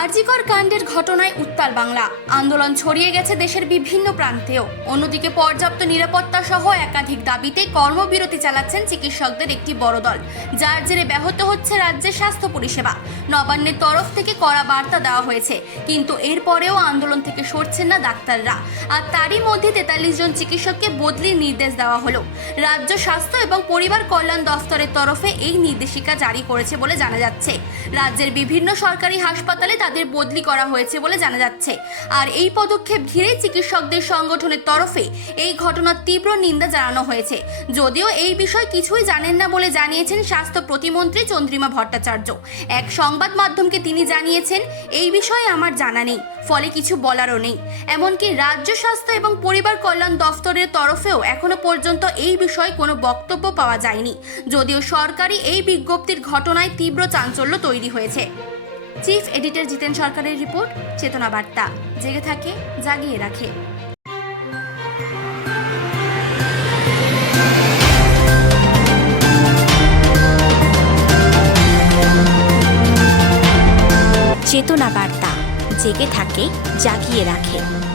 আরজিকর কাণ্ডের ঘটনায় উত্তাল বাংলা। আন্দোলন ছড়িয়ে গেছে দেশের বিভিন্ন প্রান্তেও। অন্যদিকে পর্যাপ্ত নিরাপত্তা সহ একাধিক দাবিতে কর্মবিরতি চালাচ্ছেন চিকিৎসকদের একটি বড় দল, যার জেরে ব্যাহত হচ্ছে রাজ্যের স্বাস্থ্য পরিষেবা। নবান্নের তরফ থেকে কড়া বার্তা দেওয়া হয়েছে, কিন্তু এরপরেও আন্দোলন থেকে সরছেন না ডাক্তাররা। আর তারই মধ্যে তেতাল্লিশ জন চিকিৎসককে বদলির নির্দেশ দেওয়া হলো। রাজ্য স্বাস্থ্য এবং পরিবার কল্যাণ দফতরের তরফে এই নির্দেশিকা জারি করেছে বলে জানা যাচ্ছে। রাজ্যের বিভিন্ন সরকারি হাসপাতালে তাদের বদলি করা হয়েছে বলে জানা যাচ্ছে। আর এই পদক্ষেপ ঘিরে চিকিৎসকদের সংগঠনের তরফে এই ঘটনার তীব্র নিন্দা জানানো হয়েছে। যদিও এই বিষয়ে কিছুই জানেন না বলে জানিয়েছেন স্বাস্থ্য প্রতিমন্ত্রী চন্দ্রিমা ভট্টাচার্য। এক সংবাদ মাধ্যমকে তিনি জানিয়েছেন, এই বিষয়ে আমার জানা নেই, ফলে কিছু বলারও নেই। এমনকি রাজ্য স্বাস্থ্য এবং পরিবার কল্যাণ দফতরের তরফেও এখনও পর্যন্ত এই বিষয়ে কোনো বক্তব্য পাওয়া যায়নি। যদিও সরকারি এই বিজ্ঞপ্তির ঘটনায় তীব্র চাঞ্চল্য তৈরি হয়েছে। চিফ এডিটর জিতেন সরকারের রিপোর্ট, চেতনা বার্তা। জেগে থাকে, জাগিয়ে রাখে। চেতনা বার্তা। জেগে থাকে, জাগিয়ে রাখে।